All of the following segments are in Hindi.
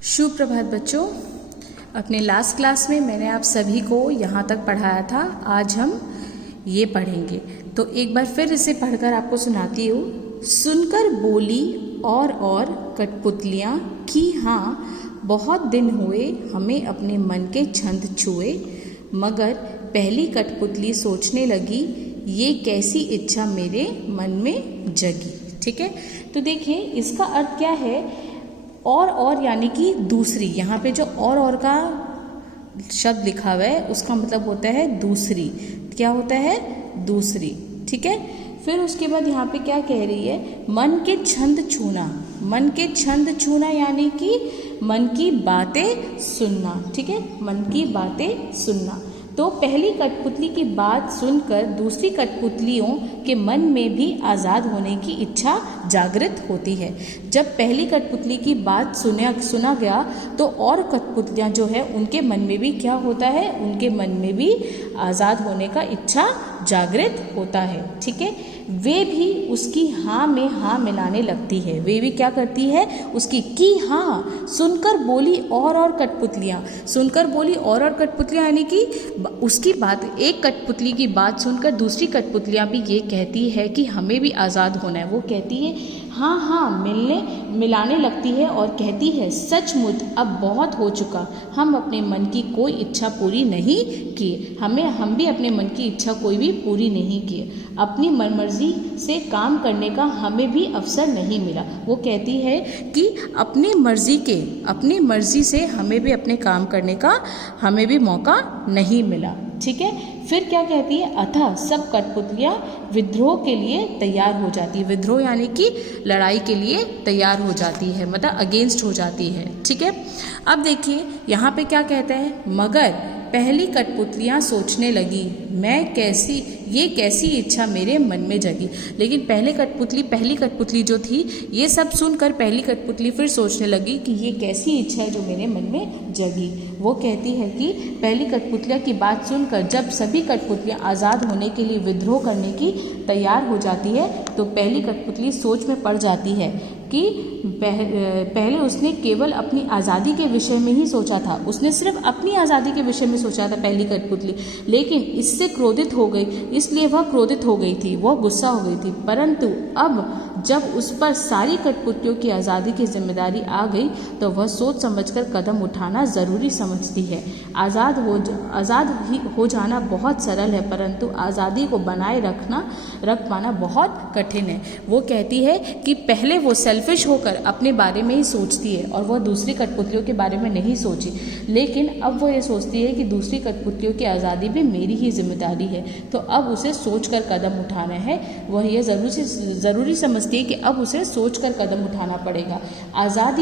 सुप्रभात बच्चों। अपने लास्ट क्लास में मैंने आप सभी को यहाँ तक पढ़ाया था। आज हम ये पढ़ेंगे, तो एक बार फिर इसे पढ़कर आपको सुनाती हूँ। सुनकर बोली और कठपुतलियाँ कि हाँ, बहुत दिन हुए हमें अपने मन के छंद छुए, मगर पहली कठपुतली सोचने लगी, ये कैसी इच्छा मेरे मन में जगी। ठीक है, तो देखिए इसका अर्थ क्या है। और यानी कि दूसरी। यहाँ पे जो और का शब्द लिखा हुआ है उसका मतलब होता है दूसरी। क्या होता है? दूसरी। ठीक है, फिर उसके बाद यहाँ पे क्या कह रही है? मन के छंद छूना। मन के छंद छूना यानी कि मन की बातें सुनना। ठीक है, मन की बातें सुनना। तो पहली कठपुतली की बात सुनकर दूसरी कठपुतलियों के मन में भी आज़ाद होने की इच्छा जागृत होती है। जब पहली कठपुतली की बात सुना गया तो और कठपुतलियाँ जो है उनके मन में भी क्या होता है? उनके मन में भी आज़ाद होने का इच्छा जागृत होता है। ठीक है, वे भी उसकी हाँ में हाँ मिलाने लगती है। वे भी क्या करती है? उसकी की हाँ सुनकर बोली और कठपुतलियाँ। सुनकर बोली और कठपुतलियाँ यानी कि उसकी बात, एक कठपुतली की बात सुनकर दूसरी कठपुतलियाँ भी ये कहती है कि हमें भी आज़ाद होना है। वो कहती है हाँ मिलाने लगती है और कहती है, सचमुच अब बहुत हो चुका, हम अपने मन की कोई इच्छा पूरी नहीं की। हम भी अपने मन की इच्छा कोई भी पूरी नहीं की। अपनी मनमर्जी से काम करने का हमें भी अवसर नहीं मिला। वो कहती है कि अपनी मर्जी से हमें भी अपने काम करने का हमें भी मौका नहीं मिला। ठीक है, फिर क्या कहती है? अतः सब कठपुतलियाँ विद्रोह के लिए तैयार हो जाती है। विद्रोह यानी कि लड़ाई के लिए तैयार हो जाती है, मतलब अगेंस्ट हो जाती है। ठीक है, अब देखिए यहाँ पे क्या कहते हैं? मगर पहली कठपुतलियाँ सोचने लगी, ये कैसी इच्छा मेरे मन में जगी। लेकिन पहली कठपुतली जो थी, ये सब सुनकर पहली कठपुतली फिर सोचने लगी कि ये कैसी इच्छा है जो मेरे मन में जगी। वो कहती है कि पहली कठपुतलियाँ की बात सुनकर जब सभी कठपुतलियाँ आज़ाद होने के लिए विद्रोह करने की तैयार हो जाती है, तो पहली कठपुतली सोच में पड़ जाती है कि पहले उसने केवल अपनी आज़ादी के विषय में ही सोचा था। उसने सिर्फ अपनी आज़ादी के विषय में सोचा था पहली कठपुतली, लेकिन इससे क्रोधित हो गई, इसलिए वह क्रोधित हो गई थी, वह गुस्सा हो गई थी। परंतु अब जब उस पर सारी कठपुतलियों की आज़ादी की जिम्मेदारी आ गई तो वह सोच समझकर कदम उठाना ज़रूरी समझती है। आज़ाद हो जाना बहुत सरल है, परंतु आज़ादी को बनाए रख पाना बहुत कठिन है। वो कहती है कि पहले वो सेल्फिश होकर अपने बारे में ही सोचती है और वह दूसरी कठपुतलियों के बारे में नहीं सोची, लेकिन अब वो ये सोचती है कि दूसरी कठपुतलियों की आज़ादी भी मेरी ही जिम्मेदारी है। तो अब उसे सोचकर कदम उठाना है। वह ये ज़रूरी समझती है कि अब उसे सोचकर कदम उठाना पड़ेगा। आज़ाद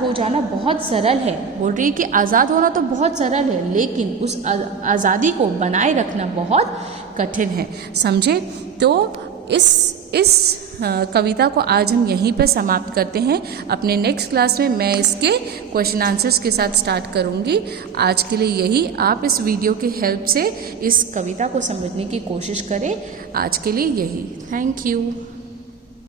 हो जाना बहुत सरल है। बोल रही है कि आज़ाद होना तो बहुत सरल है, लेकिन उस आज़ादी को बनाए रखना बहुत कठिन है। समझे? तो इस कविता को आज हम यहीं पर समाप्त करते हैं। अपने नेक्स्ट क्लास में मैं इसके क्वेश्चन आंसर्स के साथ स्टार्ट करूंगी। आज के लिए यही। आप इस वीडियो की हेल्प से इस कविता को समझने की कोशिश करें। आज के लिए यही। Thank you.